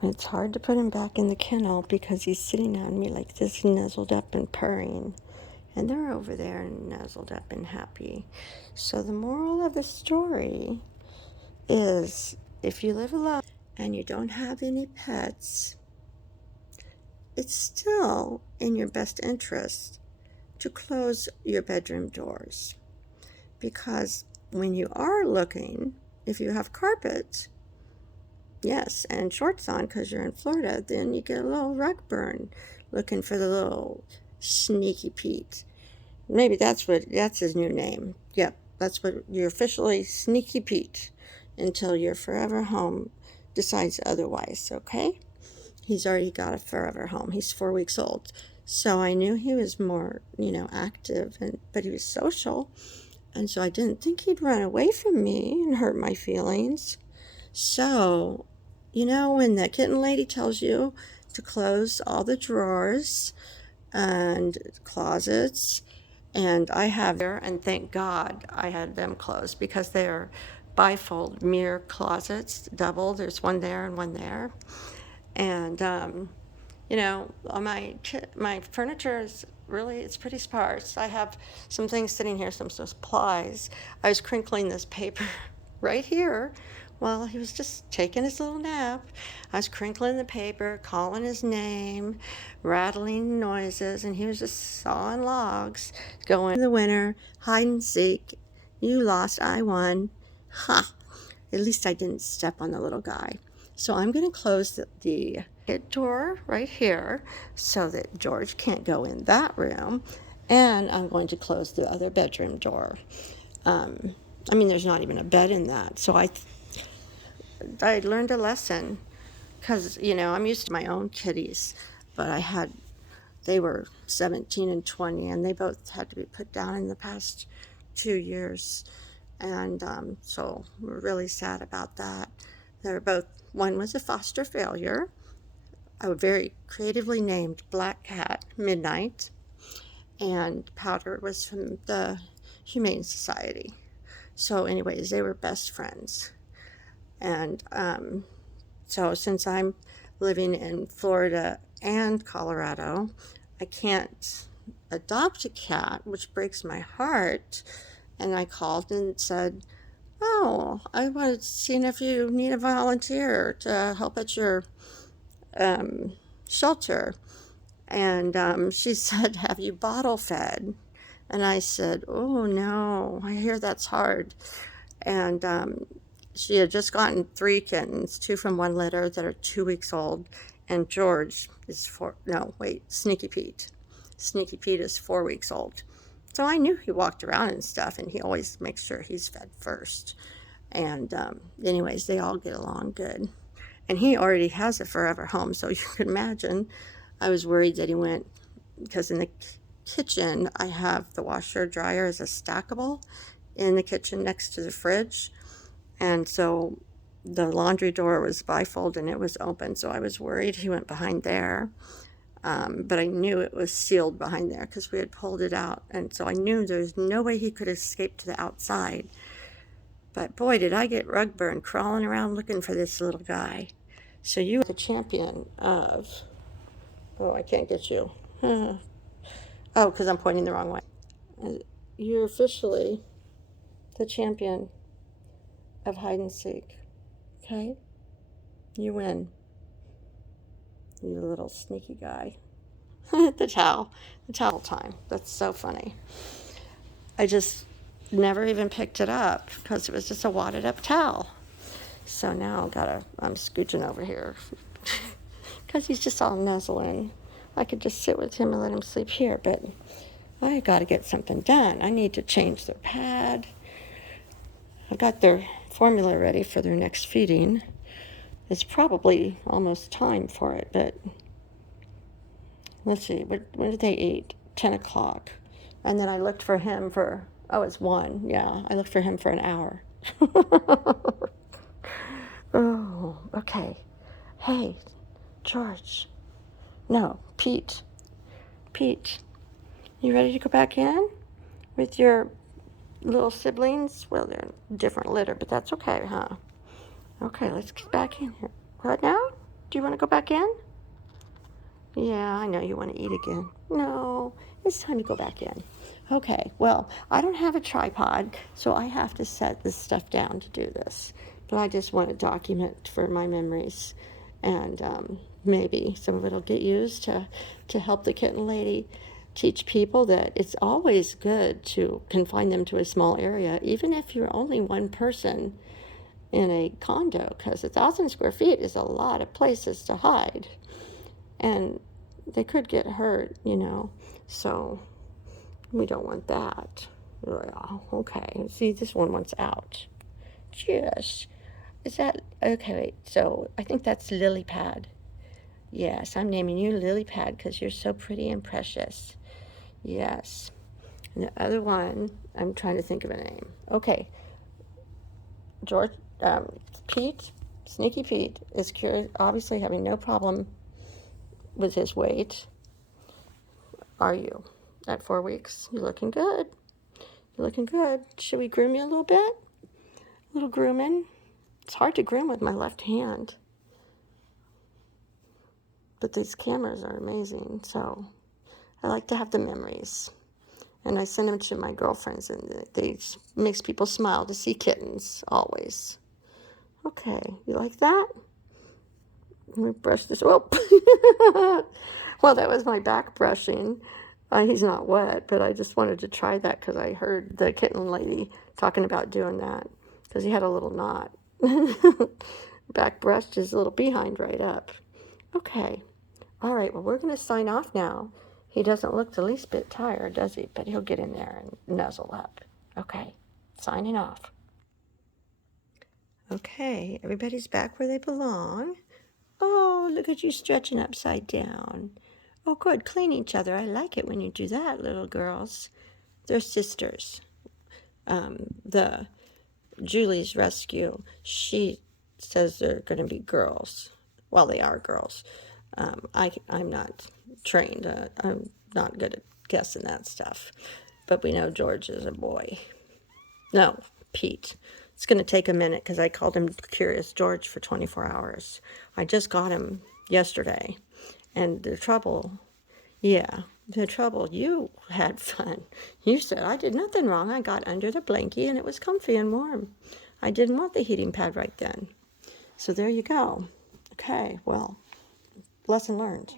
It's hard to put him back in the kennel because he's sitting on me like this, nuzzled up and purring. And they're over there nuzzled up and happy. So the moral of the story is if you live alone and you don't have any pets, it's still in your best interest to close your bedroom doors. Because when you are looking, if you have carpet, yes, and shorts on because you're in Florida, then you get a little rug burn looking for the little sneaky Pete. Maybe that's his new name. Yep, that's what you're officially, Sneaky Pete, until your forever home decides otherwise, okay? He's already got a forever home. He's 4 weeks old. So I knew he was more, active, but he was social. And so I didn't think he'd run away from me and hurt my feelings. So, when the kitten lady tells you to close all the drawers and closets, and I have there, and thank God I had them closed because they're bifold mirror closets, double. There's one there and one there. And, my furniture is really, it's pretty sparse. I have some things sitting here, some supplies. I was crinkling this paper right here while he was just taking his little nap. I was crinkling the paper, calling his name, rattling noises, and he was just sawing logs, going in the winter, hide and seek. You lost, I won. Ha! At least I didn't step on the little guy. So I'm going to close the door right here so that George can't go in that room. And I'm going to close the other bedroom door. There's not even a bed in that. So I learned a lesson because, I'm used to my own kitties, but they were 17 and 20, and they both had to be put down in the past 2 years. And so we're really sad about that. One was a foster failure. I was very creatively named Black Cat Midnight, and Powder was from the Humane Society. So anyways, they were best friends. And so since I'm living in Florida and Colorado, I can't adopt a cat, which breaks my heart. And I called and said, "Oh, I was seeing if you need a volunteer to help at your shelter." And she said, "Have you bottle fed?" And I said, "Oh, no, I hear that's hard." And she had just gotten 3 kittens, 2 from one litter that are 2 weeks old. And George is Sneaky Pete. Sneaky Pete is 4 weeks old. So I knew he walked around and stuff, and he always makes sure he's fed first. And anyways, they all get along good. And he already has a forever home, so you can imagine I was worried that he went, because in the kitchen I have the washer dryer as a stackable in the kitchen next to the fridge. And so the laundry door was bifold and it was open, so I was worried he went behind there. But I knew it was sealed behind there because we had pulled it out. And so I knew there was no way he could escape to the outside. But boy, did I get rug burn crawling around looking for this little guy. So you are the champion of... Oh, I can't get you. Oh, because I'm pointing the wrong way. You're officially the champion of hide and seek. Okay? You win. You little sneaky guy. The towel time. That's so funny. I just never even picked it up because it was just a wadded up towel. So now I'm scooching over here because he's just all nuzzling. I could just sit with him and let him sleep here, but I got to get something done. I need to change their pad. I got their formula ready for their next feeding. It's probably almost time for it, but let's see, when did they eat? 10 o'clock. And then I looked for him it's 1. Yeah, I looked for him for an hour. Oh, okay. Hey, George. No, Pete. Pete, you ready to go back in with your little siblings? Well, they're a different litter, but that's okay, huh? Okay, let's get back in here. What now? Do you want to go back in? Yeah, I know you want to eat again. No, it's time to go back in. Okay, well, I don't have a tripod, so I have to set this stuff down to do this. But I just want to document for my memories. And maybe some of it will get used to help the kitten lady teach people that it's always good to confine them to a small area, even if you're only one person in a condo, because 1,000 square feet is a lot of places to hide. And they could get hurt, so we don't want that. Yeah, okay. See, this one wants out. Yes. Is that okay? Wait, so I think that's Lily Pad. Yes, I'm naming you Lily Pad because you're so pretty and precious. Yes. And the other one, I'm trying to think of a name. Okay. George, Pete, Sneaky Pete is obviously having no problem with his weight. Are you at 4 weeks? You're looking good. You're looking good. Should we groom you a little bit? A little grooming. It's hard to groom with my left hand. But these cameras are amazing, so I like to have the memories. And I send them to my girlfriends, and they makes people smile to see kittens, always. Okay, you like that? Let me brush this. Oh! Well, that was my back brushing. He's not wet, but I just wanted to try that because I heard the kitten lady talking about doing that because he had a little knot. Back brushed his little behind right up. Okay. All right, well, we're going to sign off now. He doesn't look the least bit tired, does he? But he'll get in there and nuzzle up. Okay, signing off. Okay, everybody's back where they belong. Oh, look at you stretching upside down. Oh, good. Clean each other. I like it when you do that, little girls. They're sisters. The Julie's rescue, she says they're going to be girls. Well, they are girls. I'm not trained. I'm not good at guessing that stuff. But we know George is a boy. No, Pete. It's going to take a minute because I called him Curious George for 24 hours. I just got him yesterday. And the trouble, you had fun. You said, I did nothing wrong. I got under the blankie and it was comfy and warm. I didn't want the heating pad right then. So there you go. Okay, well, lesson learned.